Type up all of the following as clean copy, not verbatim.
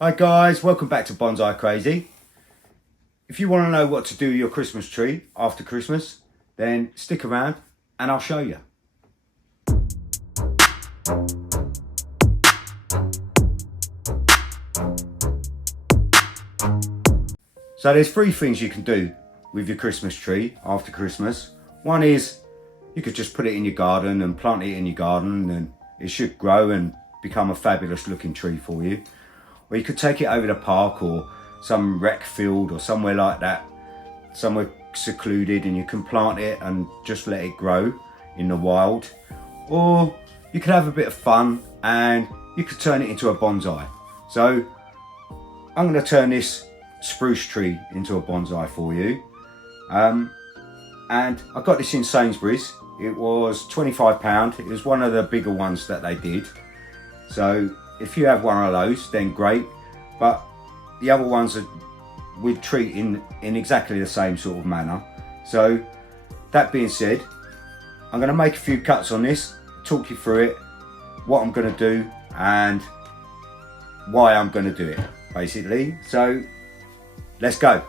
Hi guys, welcome back to Bonsai Crazy. If you want to know what to do with your Christmas tree after Christmas, then stick around and I'll show you. So there's three things you can do with your Christmas tree after Christmas. One is you could just put it in your garden and plant it in your garden and it should grow and become a fabulous looking tree for you. Or you could take it over the park or some rec field or somewhere like that, somewhere secluded, and you can plant it and just let it grow in the wild. Or you could have a bit of fun and you could turn it into a bonsai. So I'm going to turn this spruce tree into a bonsai for you. And I got this in Sainsbury's. It was £25. It was one of the bigger ones that they did. So if you have one of those, then great. But the other ones we'd treat in exactly the same sort of manner. So that being said, I'm going to make a few cuts on this, talk you through it, what I'm going to do and why I'm going to do it, basically. So let's go.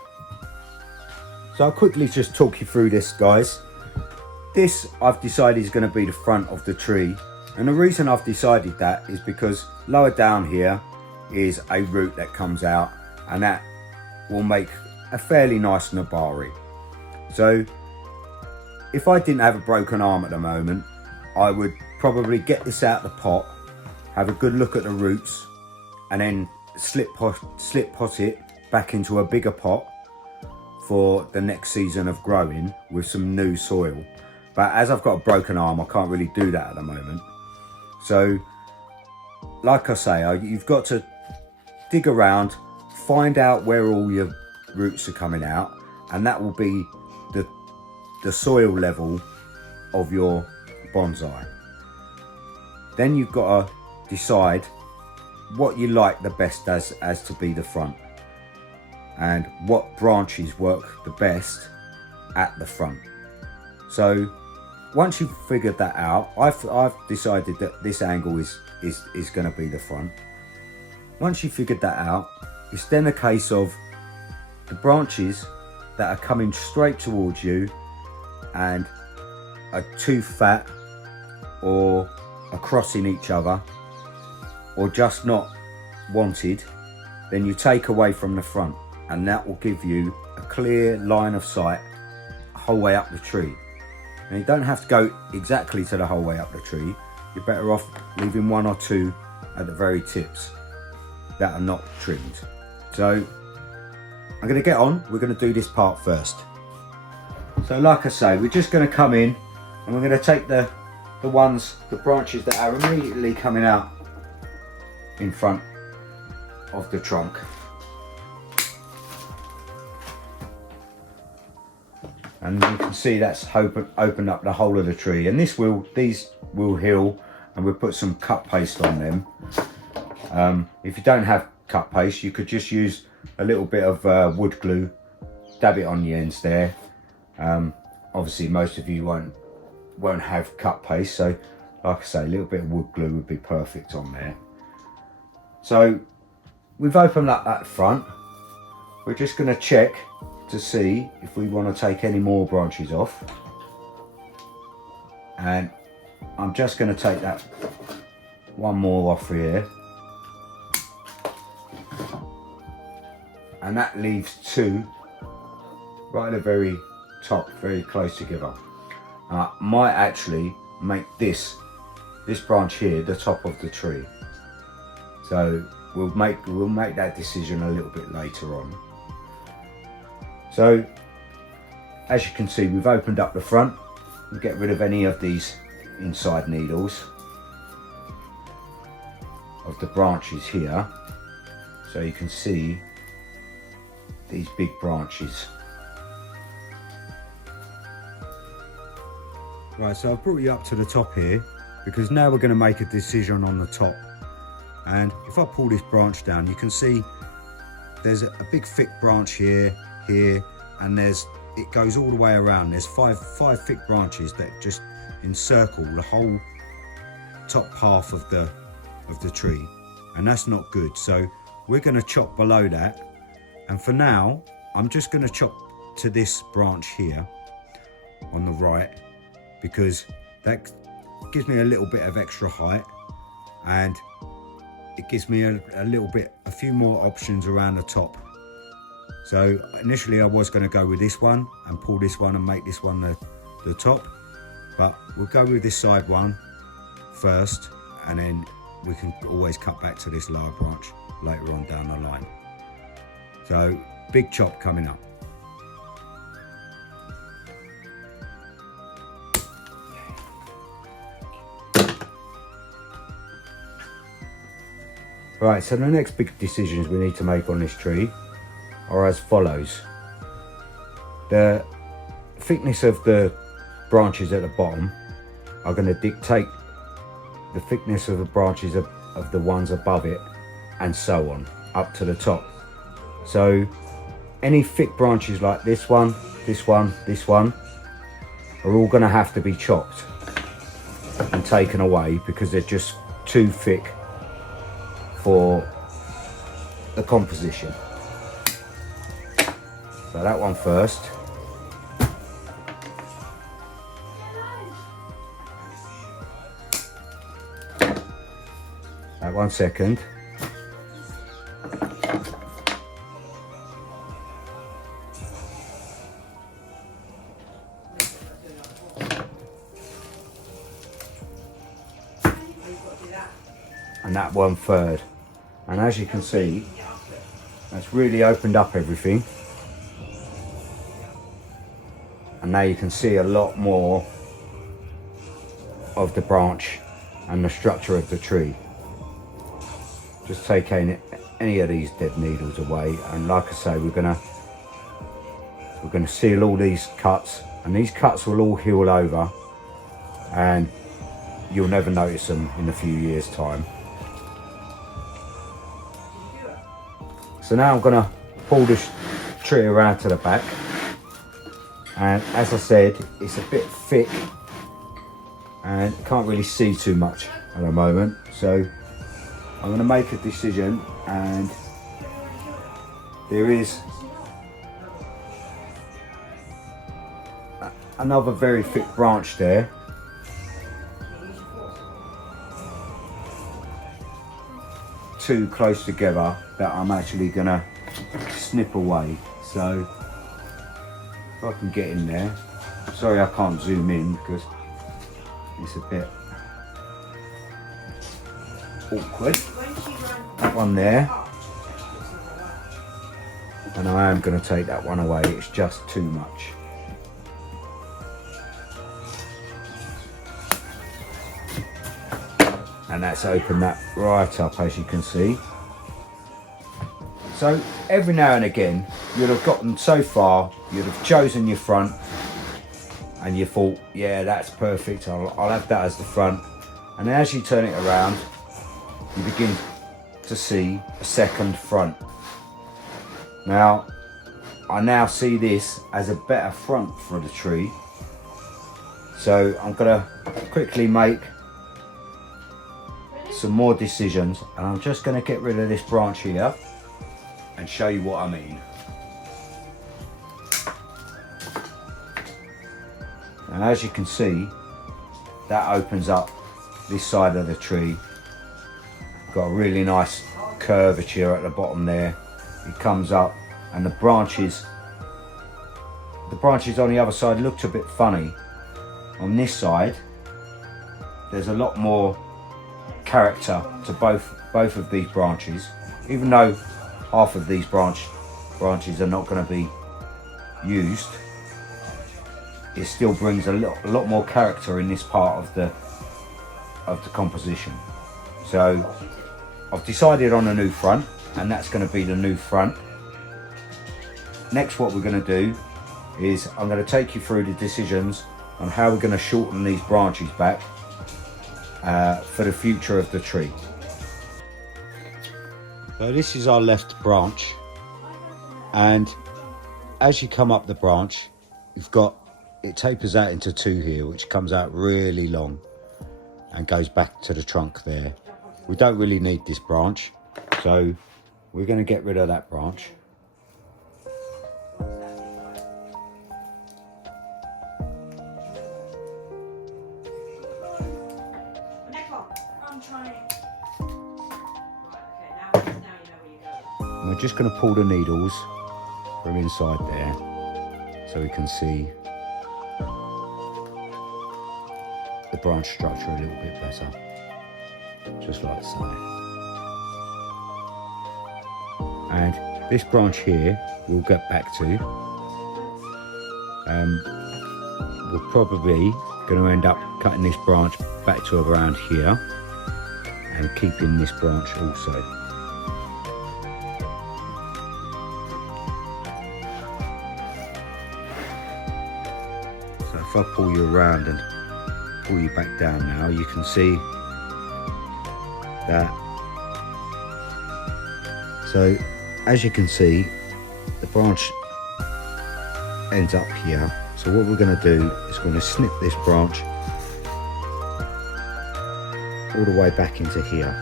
So I'll quickly just talk you through this, guys. This I've decided is going to be the front of the tree. And the reason I've decided that is because lower down here is a root that comes out and that will make a fairly nice nabari. So if I didn't have a broken arm at the moment, I would probably get this out of the pot, have a good look at the roots and then slip pot it back into a bigger pot for the next season of growing with some new soil. But as I've got a broken arm, I can't really do that at the moment. So, like I say, you've got to dig around, find out where all your roots are coming out, and that will be the soil level of your bonsai. Then you've got to decide what you like the best as to be the front, and what branches work the best at the front. So once you've figured that out, I've decided that this angle is going to be the front. Once you've figured that out, it's then a case of the branches that are coming straight towards you and are too fat or are crossing each other or just not wanted, then you take away from the front, and that will give you a clear line of sight the whole way up the tree. And you don't have to go exactly to the whole way up the tree. You're better off leaving one or two at the very tips that are not trimmed. So I'm going to get on. We're going to do this part first. So like I say, we're just going to come in and we're going to take the branches that are immediately coming out in front of the trunk. And you can see that's opened up the whole of the tree, and these will heal, and we'll put some cut paste on them. If you don't have cut paste, you could just use a little bit of wood glue, dab it on the ends there. Obviously most of you won't have cut paste, so like I say, a little bit of wood glue would be perfect on there. So we've opened up that front. We're just going to check to see if we want to take any more branches off, and I'm just going to take that one more off here, and that leaves two right at the very top, very close together. Might actually make this branch here the top of the tree, so we'll make that decision a little bit later on. So as you can see, we've opened up the front and get rid of any of these inside needles of the branches here, so you can see these big branches. Right, so I've brought you up to the top here because now we're going to make a decision on the top. And if I pull this branch down, you can see there's a big thick branch here, and it goes all the way around. There's five thick branches that just encircle the whole top half of the tree, and that's not good. So we're going to chop below that, and for now I'm just going to chop to this branch here on the right, because that gives me a little bit of extra height, and it gives me a few more options around the top. So initially I was going to go with this one and pull this one and make this one the top, but we'll go with this side one first, and then we can always cut back to this lower branch later on down the line. So big chop coming up. Right, so the next big decisions we need to make on this tree are as follows. The thickness of the branches at the bottom are going to dictate the thickness of the branches of the ones above it, and so on up to the top. So any thick branches like this one, this one, this one are all going to have to be chopped and taken away because they're just too thick for the composition. So that one first. That one second. And that one third. And as you can see, that's really opened up everything. And now you can see a lot more of the branch and the structure of the tree. Just take any of these dead needles away, and like I say, we're gonna seal all these cuts, and these cuts will all heal over and you'll never notice them in a few years' time. So now I'm gonna pull this tree around to the back, and as I said, it's a bit thick and can't really see too much at the moment, so I'm going to make a decision, and there is another very thick branch there. Too close together that I'm actually going to snip away. So if I can get in there. Sorry I can't zoom in because it's a bit awkward. That one there, and I am going to take that one away. It's just too much. And that's opened that right up, as you can see. So every now and again you'll have gotten so far, you'd have chosen your front and you thought, yeah, that's perfect, I'll have that as the front. And then as you turn it around, you begin to see a second front. Now, I now see this as a better front for the tree. So I'm gonna quickly make some more decisions, and I'm just gonna get rid of this branch here and show you what I mean. And as you can see, that opens up this side of the tree. Got a really nice curvature at the bottom there. It comes up, and the branches on the other side looked a bit funny. On this side, there's a lot more character to both of these branches. Even though half of these branches are not going to be used, it still brings a lot more character in this part of the composition. So I've decided on a new front, and that's going to be the new front. Next, what we're going to do is I'm going to take you through the decisions on how we're going to shorten these branches back for the future of the tree. So this is our left branch, and as you come up the branch, it tapers out into two here, which comes out really long and goes back to the trunk there. We don't really need this branch, so we're going to get rid of that branch. And we're just going to pull the needles from inside there so we can see the branch structure a little bit better, just like so. And this branch here we'll get back to. We're probably going to end up cutting this branch back to around here and keeping this branch also. So if I pull you around and pull you back down now, you can see that. So as you can see, the branch ends up here. So what we're going to do is we're going to snip this branch all the way back into here,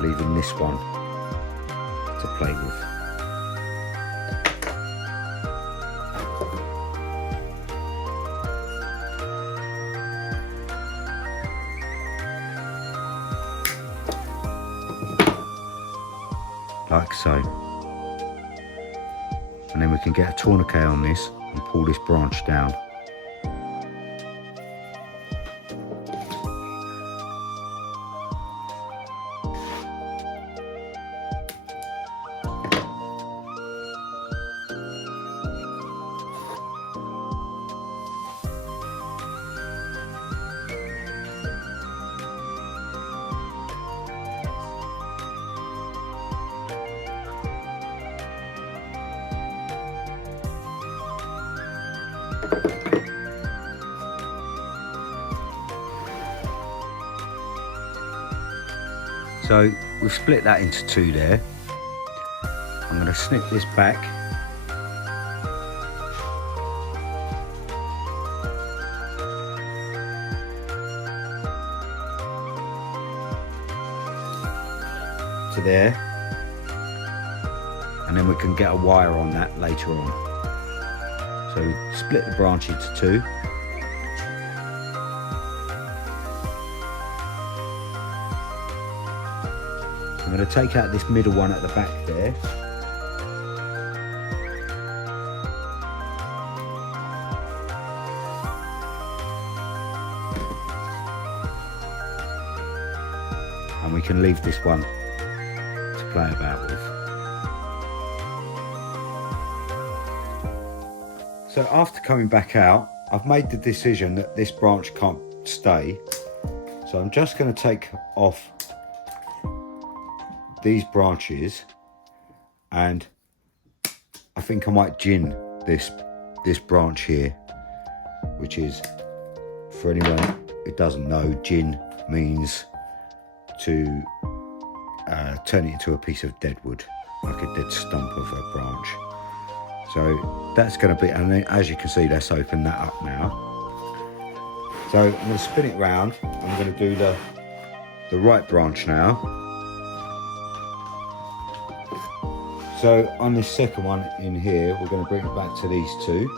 leaving this one to play with. Like so. And then we can get a tourniquet on this and pull this branch down. So we've split that into two there. I'm going to snip this back. To there. And then we can get a wire on that later on. So we split the branch into two. I'm going to take out this middle one at the back there. And we can leave this one to play about with. So after coming back out, I've made the decision that this branch can't stay. So I'm just going to take off these branches, and I think I might gin this branch here, which is, for anyone who doesn't know, gin means to turn it into a piece of dead wood, like a dead stump of a branch. So that's going to be, and then as you can see, let's open that up now. So I'm going to spin it round. I'm going to do the right branch now. So on this second one in here, we're going to bring it back to these two.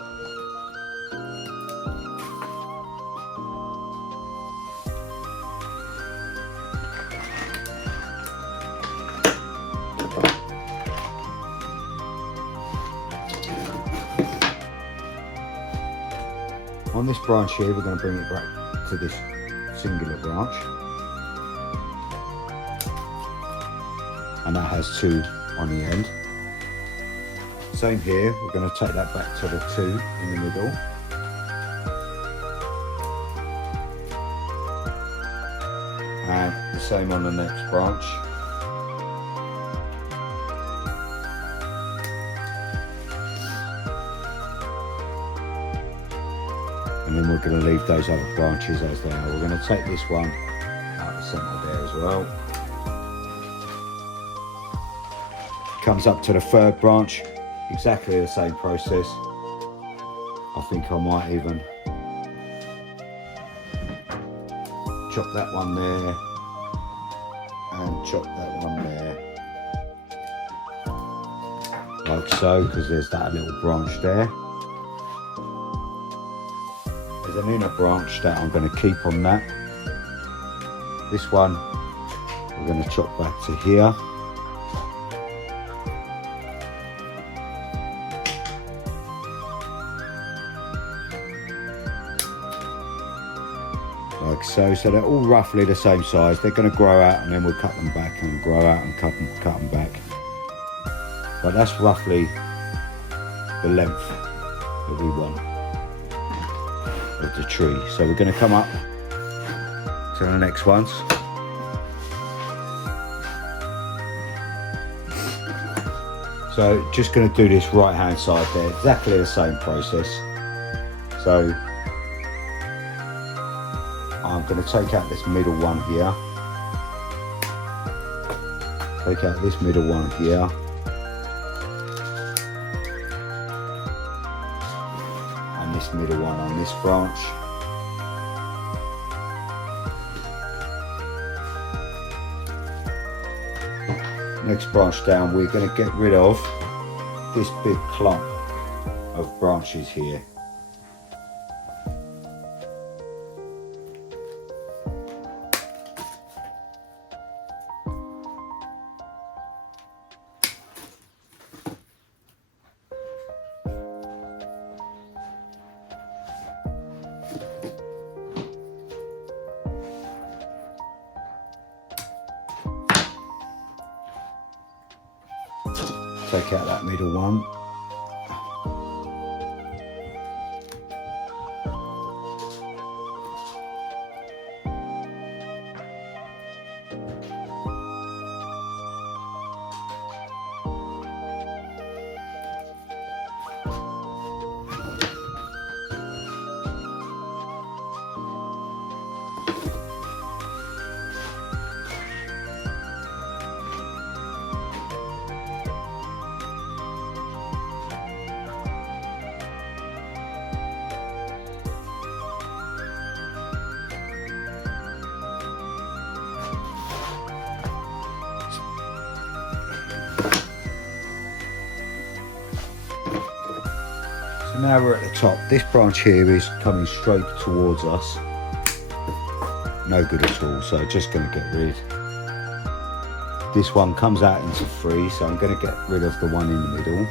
On this branch here, we're going to bring it back to this singular branch. And that has two on the end. Same here, we're going to take that back to the two in the middle. And the same on the next branch. And then we're going to leave those other branches as they are. We're going to take this one out the centre there as well. Comes up to the third branch. Exactly the same process. I think I might even chop that one there and chop that one there. like so, because there's that little branch there. There's an inner branch that I'm going to keep on that. This one we're going to chop back to here. Like so, so they're all roughly the same size. They're going to grow out and then we'll cut them back and grow out and cut them back. But that's roughly the length that we want of the tree. So we're going to come up to the next ones. So just going to do this right hand side there, exactly the same process. So I'm going to take out this middle one here, take out this middle one here, and this middle one on this branch. Next branch down, we're going to get rid of this big clump of branches here. Take out that middle one. So now we're at the top. This branch here is coming straight towards us. No good at all, so just going to get rid. This one comes out into 3, so I'm going to get rid of the one in the middle.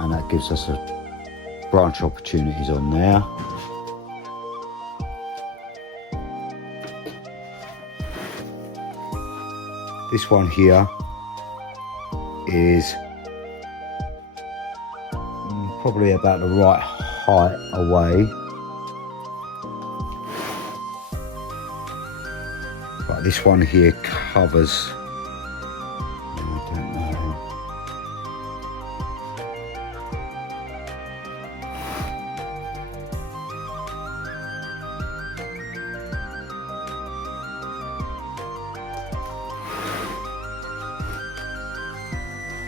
And that gives us a branch opportunities on there. This one here is probably about the right height away, but this one here covers, I don't know.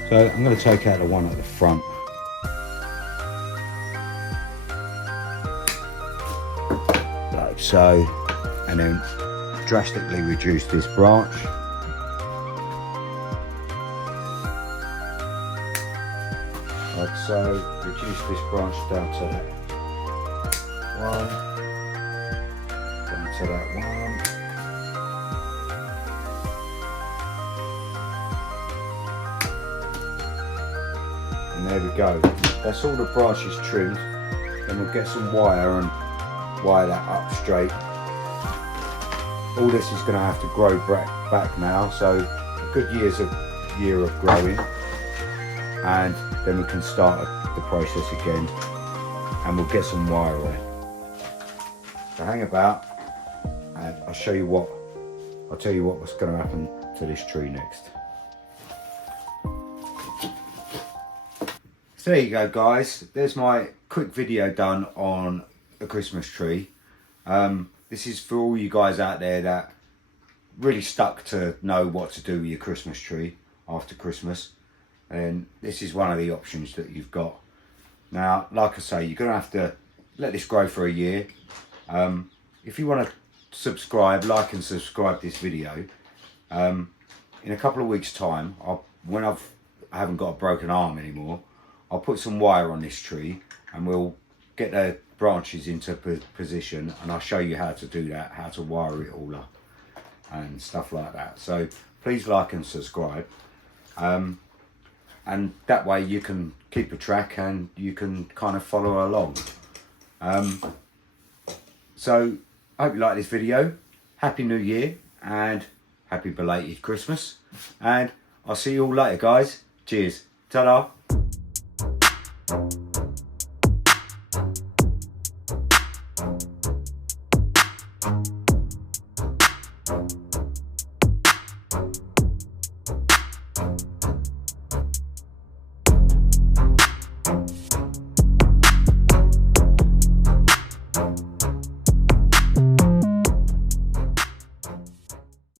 So I'm going to take out the one at the front. Like so, and then drastically reduce this branch. Like so, reduce this branch down to that one, down to that one. And there we go. That's all the branches trimmed. Then we'll get some wire and wire that up straight. All this is going to have to grow back now, so a good year of growing, and then we can start the process again, and we'll get some wire on it. So hang about, and I'll tell you what's going to happen to this tree next. So there you go, guys. There's my quick video done on a Christmas tree. This is for all you guys out there that really stuck to know what to do with your Christmas tree after Christmas. And this is one of the options that you've got. Now, like I say, you're going to have to let this grow for a year. If you want to subscribe, like and subscribe this video, in a couple of weeks time, when I haven't got a broken arm anymore, I'll put some wire on this tree and we'll get the branches into position, and I'll show you how to do that, how to wire it all up and stuff like that. So please like and subscribe, and that way you can keep a track and you can kind of follow along. So I hope you like this video. Happy New Year and happy belated Christmas, and I'll see you all later, guys. Cheers. Ta-da.